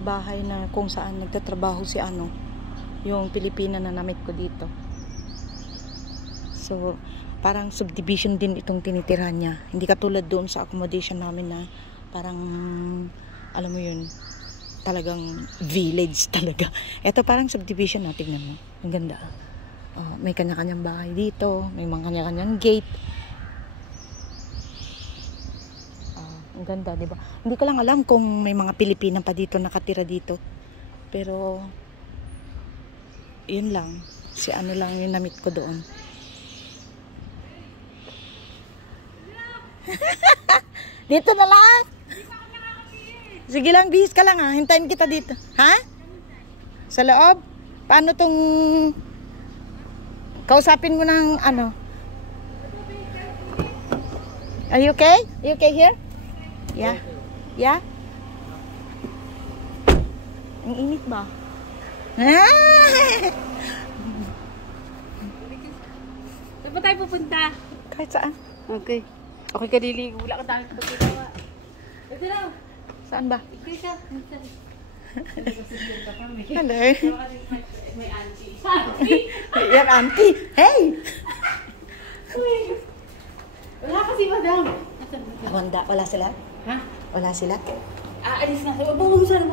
bahay na kung saan nagtatrabaho si yung Pilipina na namit ko dito. So, parang subdivision din itong tinitirahan niya. Hindi katulad doon sa accommodation namin na parang, alam mo yun, talagang village talaga. Ito parang subdivision na, tignan mo. Ang ganda. May kanya-kanyang bahay dito. May mga kanya-kanyang gate. Ang ganda, di ba? Hindi ko lang alam kung may mga Pilipina pa dito nakatira dito. Pero, yun lang. Si lang yung namit ko doon. Dito na lang. Sige lang, bihis ka lang ha. Hintayin kita dito. Ha? Sa loob? Paano tong kausapin mo ng Are you okay? Are you okay here? Yeah. Yeah? Ang init ba? Saan ba tayo pupunta? Kahit saan. Okay. Okay ka diligo. Wala ka dami ko ginawa. Ito na. Saan ba? Ikaw siya. Hello. May auntie. Yan, auntie. Hey! Wala kasi madam. Wala sila? Ha? Wala sila? Alis na. Bawa mo sana.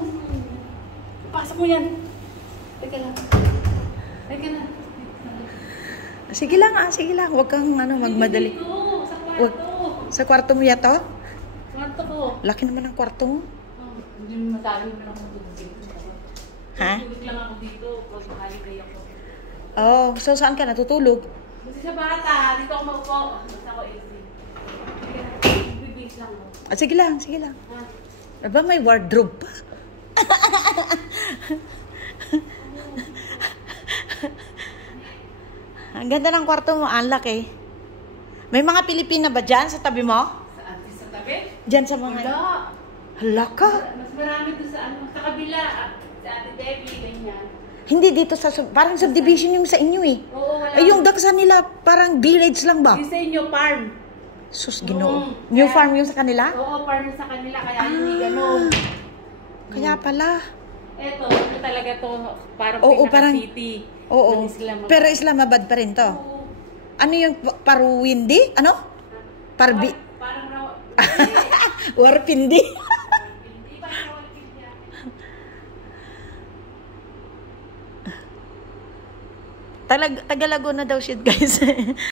Pasok mo yan. Teka lang. Teka na. Sige lang. Huwag kang magmadali. Dito, sa kwarto. Sa kwarto mo yato? Kwarto ko. Laki naman ang kwarto mo. Hindi mo madami mo lang matulog dito. Ha? Tulog lang ako dito. Pag holiday ako. Oh, so saan ka natutulog? Kasi sa bata, dito ako maupo. Basta ako easy. Bibis lang ako. Sige lang. Ha? Aba, may wardrobe pa. Ang ganda ng kwarto mo, ang laki. May mga Pilipina ba dyan sa tabi mo? Sa tabi? Dyan sa mga... Wala. Hala ka. Mas marami doon sa kabila. Sa Ate Debbie, ganyan. Hindi dito sa... Parang subdivision yung sa inyo eh. Oo, wala. Ay, yung daksa nila, parang village lang ba? Yung sa inyo, farm. Sus, Ginoo. New farm yung sa kanila? Oo, farm sa kanila. Kaya hindi ganun. Kaya pala. Eto, talaga to. Parang pinaka-city. Oo. Islamabad. Pero Islamabad pa rin to. Oo. Ano yung Parwindi? Ano? Parbi? Parang raw. Warpindi. Hindi pa rawalpindi. Tagalago na daw shit, guys.